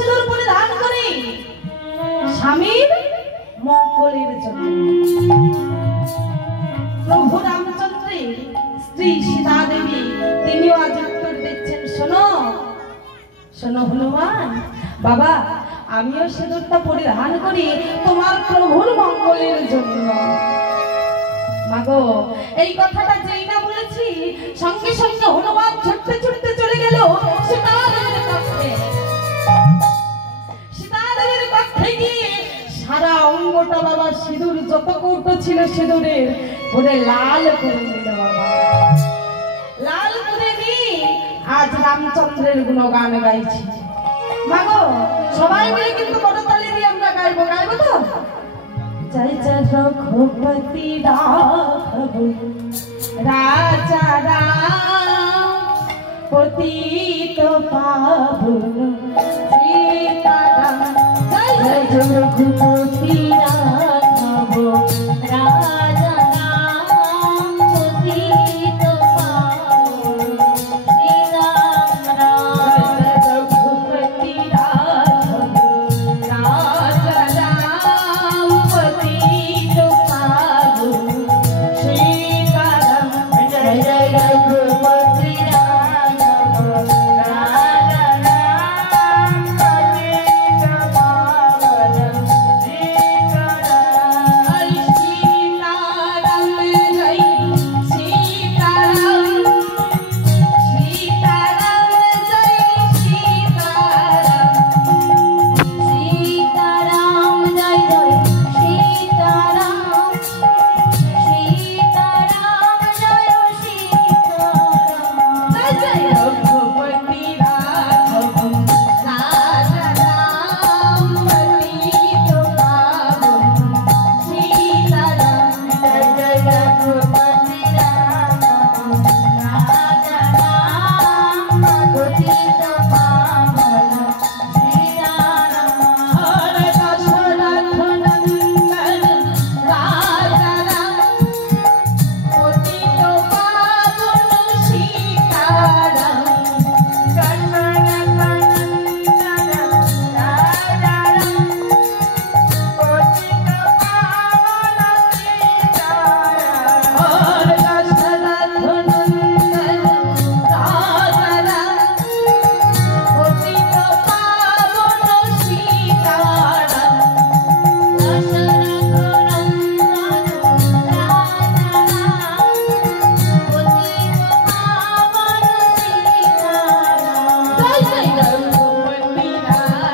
সিঁদুর পরিধান করে স্বামীর মঙ্গলের জন্য। প্রভু রামচন্দ্রের স্ত্রী সীতা দেবী তিনিও আজ উত্তর দিচ্ছেন, শোনো শোনো হনুমান বাবা, আমিও সিঁদুরটা পরিধান করি তোমার প্রভুর মঙ্গলের জন্য। মাগো, এই কথাটা যেই না বলেছি সঙ্গে সঙ্গে হনুমান ছুটতে ছুটতে চলে গেল সীতাদেবীর কাছে। সীতাদেবীর কাছে গিয়ে সারা অঙ্গটা বাবা সিঁদুর যত কৌটো ছিল সিঁদুরের পুরো লাল করে দিল বাবা। লাল করে দিয়ে আজ রামচন্দ্রের গুণগান গাইছি। মাগো, সবাই মিলে কিন্তু করতালি দিয়ে আমরা গাইবো, গাইবো তো? জয় জয় রঘুপতি রাঘব রাজা রাম পতিত পাবন সীতারাম। জয় জয় রঘুপতি রাঘব রাজা রাম পতিত পাবন সীতারাম। জয় জয় রঘুপতি রাঘব রাজা রাম পতিত পাবন সীতারাম। জয় জয় রঘুপতি রাঘব রাজা রাম পতিত পাবন সীতারাম। সীতারাম জয় সীতারাম, সীতারাম জয় সীতারাম, সীতারাম জয় জয় সীতারাম, সীতারাম জয় সীতারাম। জয় জয় রঘুপতি রাঘব রাজা রাম পতিত পাবন সীতারাম। জয় জয় রঘুপতি রাঘব রাজা রাম পতিত পাবন সীতারাম। হরে দশরথ নন্দন রাজা রাম পতিত পাবন সীতারাম। দশরথ নন্দন রাজা রাম পতিত পাবন সীতারাম। হরে দশরথ নন্দন রাজা রাম পতিত পাবন সীতারাম। দশরথ নন্দন রাজা রাম পতিত পাবন সীতারাম। জয় জয় রঘুপতি রাঘব